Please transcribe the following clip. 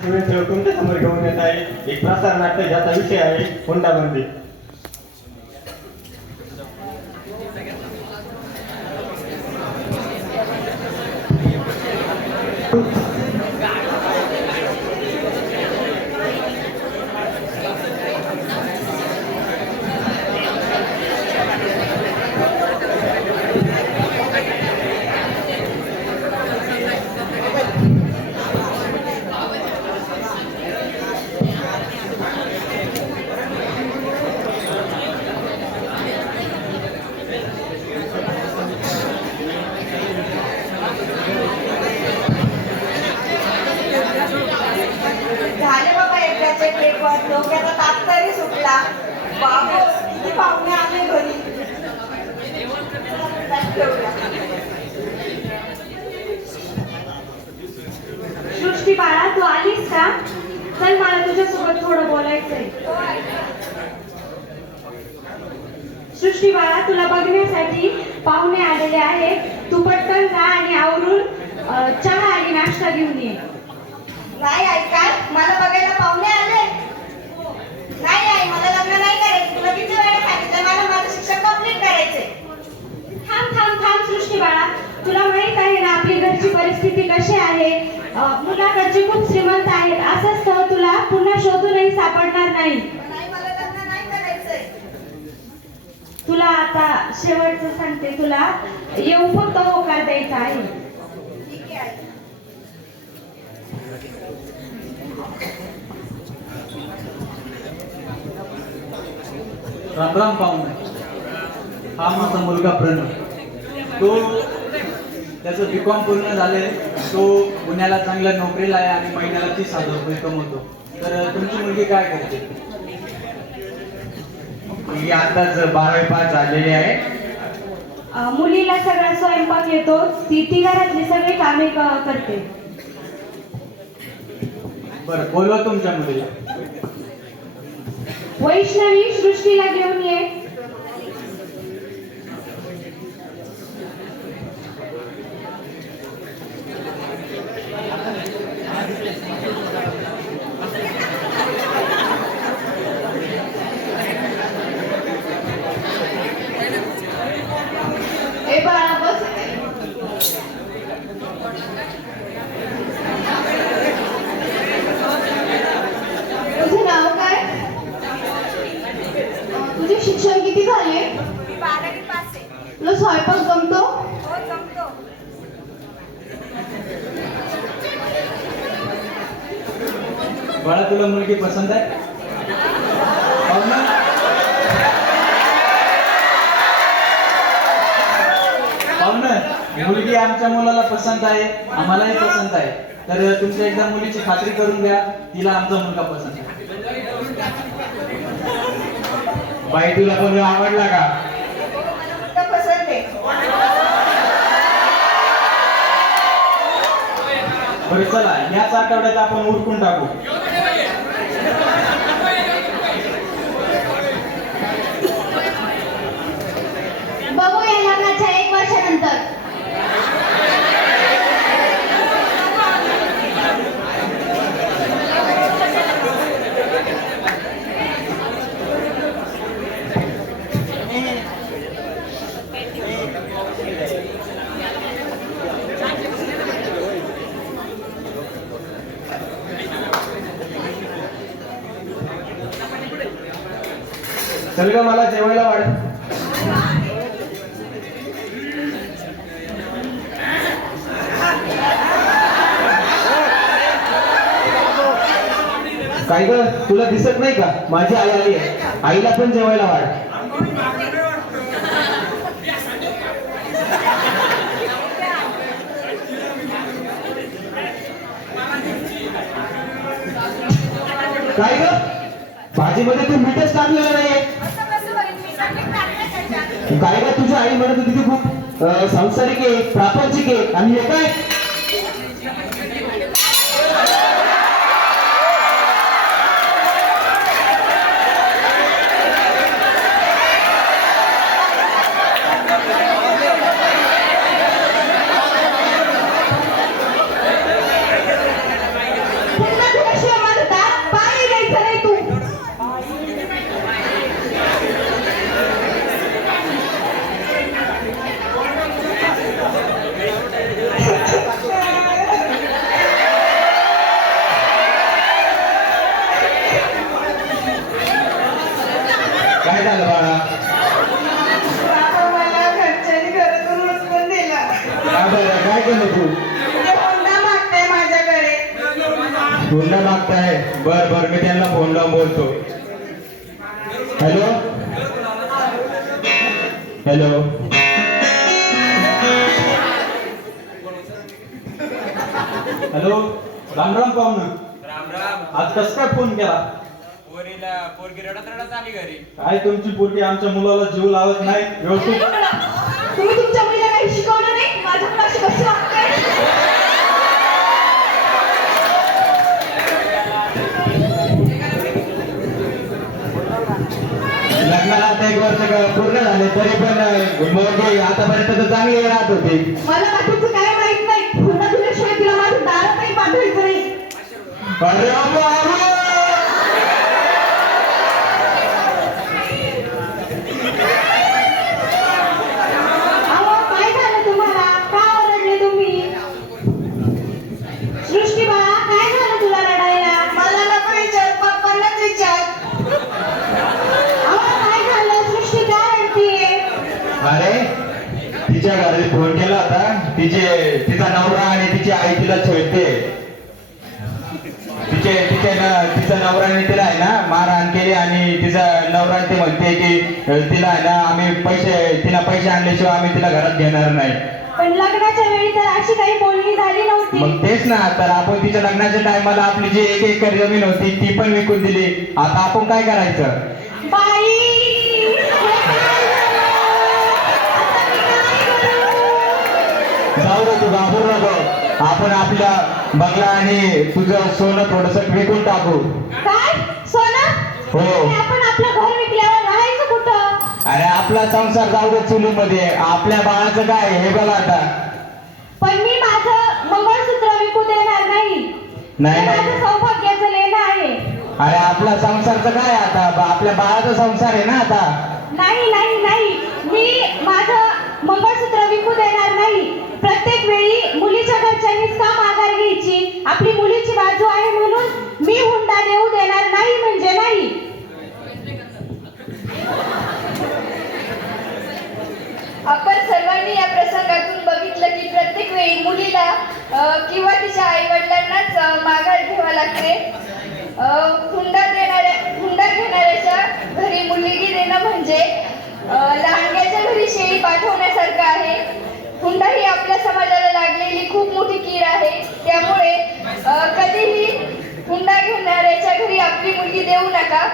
स्वयंसेवक समोर घेऊन येत आहे. एक प्रसार नाट्य ज्याचा विषय आहे हुंडाबंदी. तरी सुटला. बाबो किती पाहुणे आले घरी. सृष्टी बाळा तू आलीस का? चल मला तुझ्यासोबत थोडं बोलायचंय. सृष्टी बाळा तुला बघण्यासाठी पाहुणे आलेले आहेत. तू पटकन जा आणि आवरून चहा आणि नाश्ता घेऊन ये. नाही काय मला बघायला पाहुणे आले नाही आई मला लग्न नाही करायचं तुला किती वेळा सांगितलं. मला माझं शिक्षण करायचंय. थांब थांब थांब सृष्टी बाळा. तुला माहीत आहे ना आपली घरची परिस्थिती कशी आहे? मुलाकडचे खूप श्रीमंत आहेत. असं स्थळ तुला पुन्हा शोधूनही सापडणार नाही. तुला आता शेवटचं सांगते. तुला येऊ फक्त होकार द्यायचा आहे आई रामराम पाहुणे हा माझा मुलगा प्रणव. तो त्याचं बी कॉम पूर्ण झालंय. तो पुण्याला चांगल्या नोकरीला आहे आणि महिन्याला तीस हजार रुपये कमवतो. तर तुमची मुलगी काय करते? ही आताच बारावी पास झालेली आहे. मुलीला सगळा स्वयंपाक येतो. ती ती घरातली सगळी कामे करते. बरं बोलवा तुमच्या मुलीला. वैष्णवी सृष्टीला घेऊन ये ए बाळा बस तुझं नाव काय अं, तुझे शिक्षण किती झाले बारावी पास आहे तुला स्वयंपाक जमतो हो जमतो बाळा तुला मुलगी पसंत आहे? हो हो मुलगी आमच्या मुलाला पसंत आहे आम्हालाही पसंत आहे. तर तुमच्या एकदा मुलीची खात्री करून द्या तिला आमचा मुलगा पसंत आहे. बाई तुला पण आवडला का? बरं चला याच आठवड्यात आपण उरकून टाकू बघूया लग्नाच्या एक वर्षानंतर चल ग मला जेवायला वाढ. काय ग तुला दिसत नाही का? माझी आई आली आहे. आईला पण जेवायला वाढ. काय ग? भाजीमध्ये तू मीठच टाकलेलं नाहीये. त्याच्यात काय का तुझी आई म्हणत होती ती खूप सांसारिक आहे प्रापंचिक आहे आणि हे काय? बाळा. काय केलं तू? हुंडा मागताय हुंडा मागताय? बर बर मी त्यांना फोन लावून बोलतो. Hello? Hello? Hello? Ram Ram पाहुणं. राम राम. आज कस काय फोन केला? पोरीला पोरगी रडत रडत आली घरी. काय तुमची पोरगी आमच्या मुलाला जीव लावत नाही? व्यवस्थित तुम्ही तुमच्या मुलीला काही शिकवलं नाही? माझ्या मुलाशी कसं वागताय लग्नाला आता एक वर्ष पूर्ण झाले तरी पण मोठी आतापर्यंत तर चांगली राहत होती. मला बाकीचं काय माहीत नाही? तुझ्याशिवाय तिला माझं दारात काही पाठवायचं नाही. अरे बाबा! अहो काय झालं तुम्हाला का ओरडले तुम्ही सृष्टी बाळा काय झालं तुला रडायला मला नको विचार पप्पांनाच विचार अहो काय झालं सृष्टी का रडतीये अरे तिच्या घरी फोन केला होता तिचे तिचा नवरा आणि तिची आई तिला छेडते. तिचे तिचे तिचा नवऱ्याने तिला आहे ना मारहाण केली आणि तिचा नवरा ते म्हणते की तिला आहे ना आम्ही पैसे तिला पैसे आणल्याशिवाय आम्ही तिला घरात घेणार नाही. पण लग्नाच्या वेळी तर अशी काही बोलणी झाली नव्हती. मग तेच ना तर आपण तिच्या लग्नाच्या टायमाला आपली जी एक एकर जमीन होती ती पण विकून दिली. आता आपण काय करायचं बाई हे काय झालं? आता मी काय करू? जाऊ तू घाबरू नको आपण आपल्या बंगला आणि तुझं सोनं थोडस विकून टाकू. काय? सोनं? हो. आणि आपण आपलं घर विकल्यावर राहायचं कुठं? अरे आपला संसार जाऊ दे चुलीमध्ये. आपल्या बाळाचं काय हे बघा आता. पण मी माझं मंगळसूत्र विकू देणार नाही. नाही, हे नाही. माझं सौभाग्याचं लेणं आहे. अरे आपला संसारचं काय आता? बा- आपल्या बाळाचा संसार आहे ना आता? नाही नाही नाही. मी माझं मंगळसूत्र विकू देणार नाही. प्रत्येक वेळी मुलीच्या घरच्यांनीच का माघार घ्यायची. आपली मुलीची बाजू आहे म्हणून मी हुंडा देऊ देणार नाही म्हणजे नाही. आपण सर्वांनी या प्रसंगातून बघितलं की प्रत्येक वेळी मुलीला किंवा तिच्या आई वडिलांनाच माघार घ्यावा लागते अ, हुंडा देणाऱ्या हुंडा घेणाऱ्याच्या घरी मुलगी देणं म्हणजे अ, लहानग्याच्या घरी शेळी पाठवण्यासारखं आहे हुंडा ही आपल्या समाजाला लागलेली खूप मोठी कीड आहे त्यामुळे अ, कधीही हुंडा घेणाऱ्याच्या घरी आपली मुलगी देऊ नका.